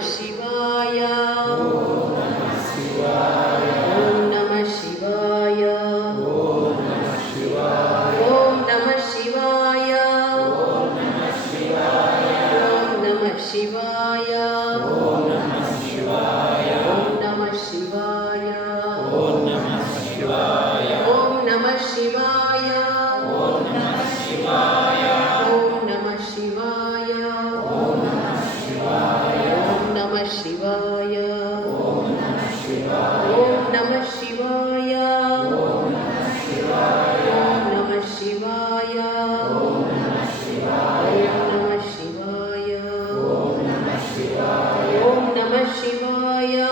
ಶಿವಾಯ. ಓಂ ನಮಃ ಶಿವಾಯ. ಓಂ ನಮಃ ಶಿವಾಯ. ಓಂ ನಮಃ ಶಿವಾಯ. ಓಂ ನಮಃ ಶಿವಾಯ. ಓಂ ನಮಃ ಶಿವಾಯ. ಓಂ ನಮಃ ಶಿವಾಯ. ಓಂ ನಮಃ ಶಿವಾಯ. ಓಂ ನಮಃ ಶಿವಾಯ. ಓಂ ನಮಃ ಶಿವಾಯ. ಓಂ ನಮಃ ಶಿವಾಯ. ಓಂ ನಮಃ ಶಿವಾಯ. ಓಂ ನಮಃ ಶಿವಾಯ. ಓಂ ನಮಃ ಶಿವಾಯ. ಓಂ ನಮಃ ಶಿವಾಯ. ಓಂ ನಮಃ ಶಿವಾಯ. ಓಂ ನಮಃ ಶಿವಾಯ. ಓಂ ನಮಃ ಶಿವಾಯ. ಓಂ ನಮಃ ಶಿವಾಯ.